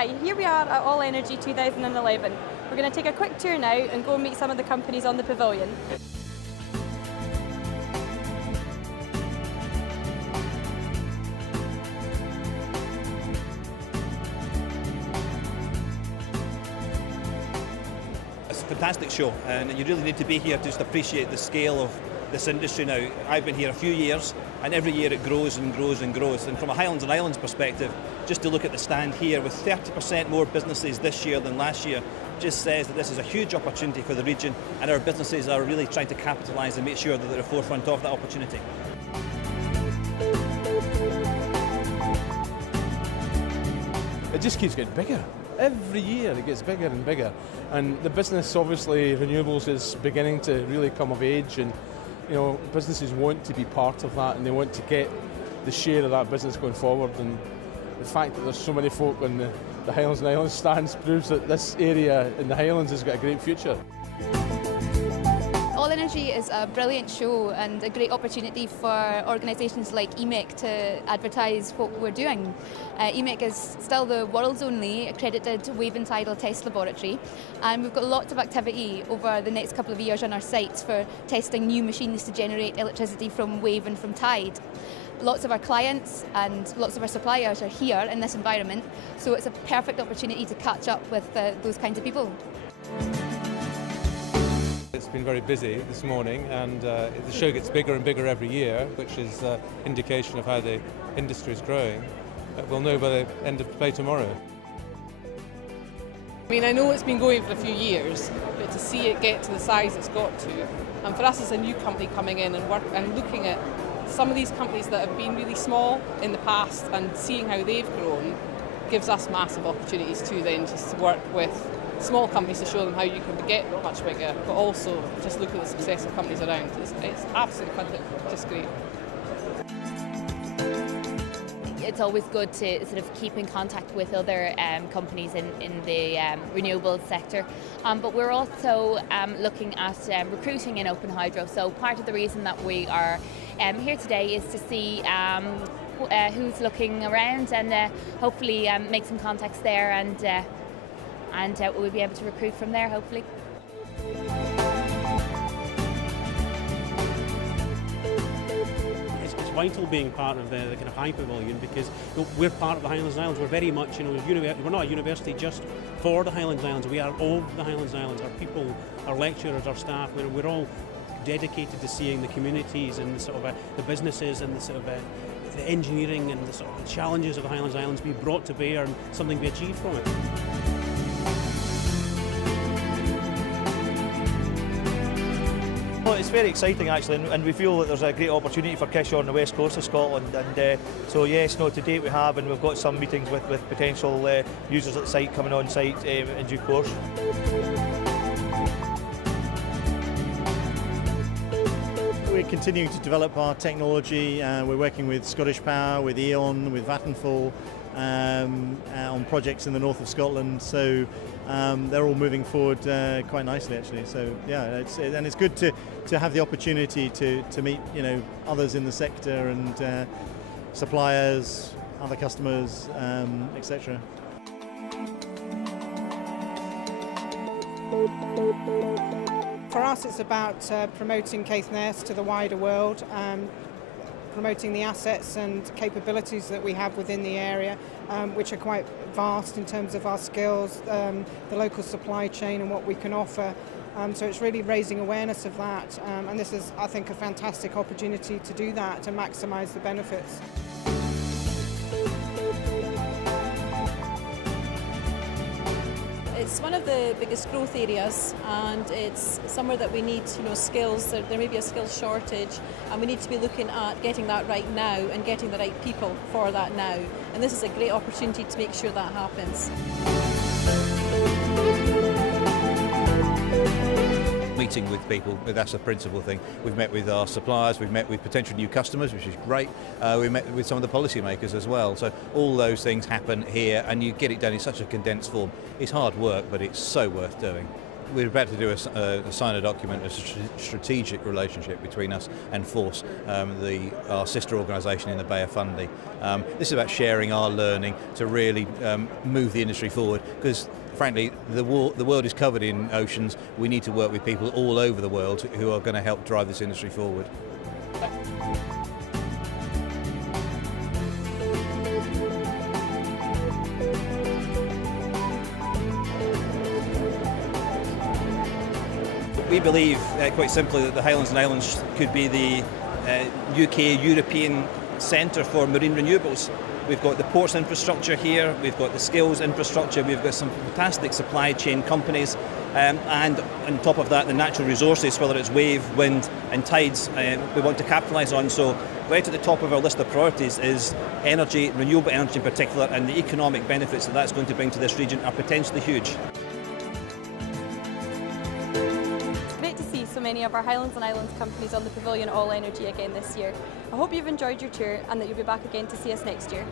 Hi, here we are at All Energy 2011. We're going to take a quick tour now and go and meet some of the companies on the pavilion. It's a fantastic show, and you really need to be here to just appreciate the scale of this industry now. I've been here a few years, and every year it grows and grows and grows. And from a Highlands and Islands perspective, just to look at the stand here, with 30% more businesses this year than last year, just says that this is a huge opportunity for the region, and our businesses are really trying to capitalise and make sure that they're at the forefront of that opportunity. It just keeps getting bigger. Every year it gets bigger and bigger, and the business, obviously renewables, is beginning to really come of age, and businesses want to be part of that, and they want to get the share of that business going forward. And the fact that there's so many folk on the Highlands and Islands stands proves that this area in the Highlands has got a great future. All Energy is a brilliant show and a great opportunity for organisations like EMEC to advertise what we're doing. EMEC is still the world's only accredited wave and tidal test laboratory, and we've got lots of activity over the next couple of years on our sites for testing new machines to generate electricity from wave and from tide. Lots of our clients and lots of our suppliers are here in this environment, so it's a perfect opportunity to catch up with those kinds of people. It's been very busy this morning, and the show gets bigger and bigger every year, which is an indication of how the industry is growing. We'll know by the end of play tomorrow. I mean, I know it's been going for a few years, but to see it get to the size it's got to, and for us as a new company coming in and looking at some of these companies that have been really small in the past and seeing how they've grown, gives us massive opportunities too then, just to work with small companies to show them how you can get much bigger, but also just look at the success of companies around. It's absolutely fantastic, just great. It's always good to sort of keep in contact with other companies in the renewables sector, but we're also looking at recruiting in open hydro. So part of the reason that we are here today is to see who's looking around, and hopefully make some contacts there, and we'll be able to recruit from there, hopefully. It's vital being part of the kind of high pavilion, because we're part of the Highlands and Islands. We're very much, we're not a university just for the Highlands and Islands. We are all the Highlands and Islands. Our people, our lecturers, our staff, we're all dedicated to seeing the communities and the sort of the businesses and the sort of the engineering and the sort of challenges of the Highlands and Islands be brought to bear and something be achieved from it. Well, it's very exciting actually, and we feel that there's a great opportunity for Kishore on the west coast of Scotland, and so yes, to date we have, and we've got some meetings with potential users at the site coming on site in due course. We're continuing to develop our technology. We're working with Scottish Power, with E.ON, with Vattenfall on projects in the north of Scotland. So they're all moving forward quite nicely, actually. So yeah, it's good to have the opportunity to meet others in the sector and suppliers, other customers, etc. For us, it's about promoting Caithness to the wider world, promoting the assets and capabilities that we have within the area, which are quite vast in terms of our skills, the local supply chain and what we can offer. So it's really raising awareness of that, and this is, I think, a fantastic opportunity to do that, to maximise the benefits. It's one of the biggest growth areas, and it's somewhere that we need skills. There may be a skills shortage, and we need to be looking at getting that right now and getting the right people for that now. And this is a great opportunity to make sure that happens. Meeting with people, that's a principal thing. We've met with our suppliers, we've met with potential new customers, which is great. We met with some of the policymakers as well. So all those things happen here, and you get it done in such a condensed form. It's hard work, but it's so worth doing. we're about to do sign a document, a strategic relationship between us and Force, our sister organisation in the Bay of Fundy. This is about sharing our learning to really move the industry forward, because frankly the world is covered in oceans. We need to work with people all over the world who are going to help drive this industry forward. We believe, quite simply, that the Highlands and Islands could be the UK European centre for marine renewables. We've got the ports infrastructure here, we've got the skills infrastructure, we've got some fantastic supply chain companies, and on top of that the natural resources, whether it's wave, wind and tides, we want to capitalise on. So right at the top of our list of priorities is energy, renewable energy in particular, and the economic benefits that that's going to bring to this region are potentially huge. So many of our Highlands and Islands companies on the pavilion All Energy again this year. I hope you've enjoyed your tour and that you'll be back again to see us next year.